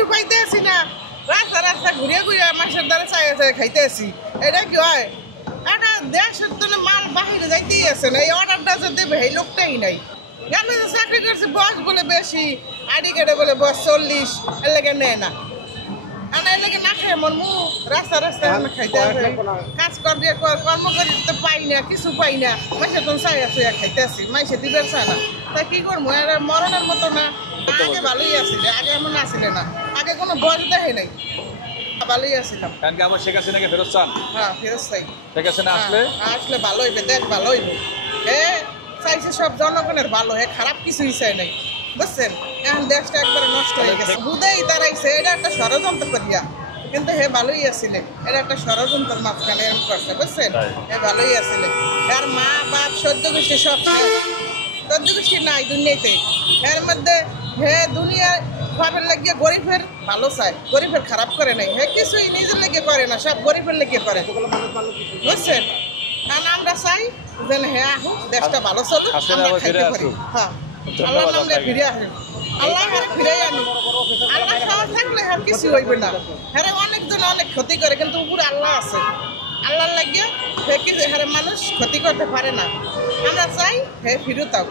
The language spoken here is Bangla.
কিছু পাইতে আসি না, রাস্তা রাস্তা ঘুরে ঘুরে মাছের দ্বারা চাই খাইতে আসি। এটা কি হয়? একটা দেশের জন্য মাল বাহিরে যাইতেই আছে না, এই অর্ডারটা যে দেবে এই লোকটাই নাই। আমি তো চাকরি করছি, বয়স বলে বেশি, আইডি কার্ডে বলে বয়স 40, এর লেগে নেয় না। আর এর লেগে না খাই আমার মুখ রাস্তা রাস্তা খাইতে আসে, কাজ করিয়ে কর্ম করি তো পাই না, কিছু পাই না। মাইসে তো চাই আছে খাইতে আসি, মাইসে দিবে চায় না। তা কি করবো, এরা মরণের মতো না। আগে ভালোই আসলে, আগে এমন আসলে না, আগে কোনো বয়স দেখে নাই, ভালোই আসছিলাম। আবার শেখ হাসিনাকে ফেরত চান? হ্যাঁ, ফেরত চাই। শেখ হাসিনা আসলে আসলে ভালো হইবে, দেশ ভালো হইবে। চাইছে সব জনগণের ভালো, খারাপ কিছুই চাই নাই, বুঝছেন? এখন দেশটা একবারে নষ্ট হয়ে গেছে, বুঝেই দাঁড়াইছে এটা একটা ষড়যন্ত্র করিয়া। কিন্তু হে ভালোই আসলে, এটা একটা ষড়যন্ত্রের মাঝখানে এরকম করছে, বুঝছেন? হে ভালোই আসলে, আর মা বাপ সদ্য গোষ্ঠী সব সদ্য গোষ্ঠী নাই দুনিয়াতে। এর মধ্যে হে দুনিয়া খাবার লাগিয়ে গরিবের ভালো চায়, গরিবের খারাপ করে নাই। হে কিছুই নিজের লেগে করে না, সব গরিবের লেগে করে, বুঝছেন? কারণ আমরা চাই যেন হে আসুক, দেশটা ভালো চলুক, আমরা খাইতে পারি। হ্যাঁ, আল্লাহর নামে ফিরে আসুন, আল্লাহ হারে ফিরে আনুক। আল্লাহ সবাই থাকলে আর কিছু হইবে না। হ্যাঁ, অনেকজন অনেক ক্ষতি করে, কিন্তু উপরে আল্লাহ আছে, আল্লাহর লাগিয়ে হে কিছু হারে মানুষ ক্ষতি করতে পারে না। আমরা চাই হে ফিরত হোক।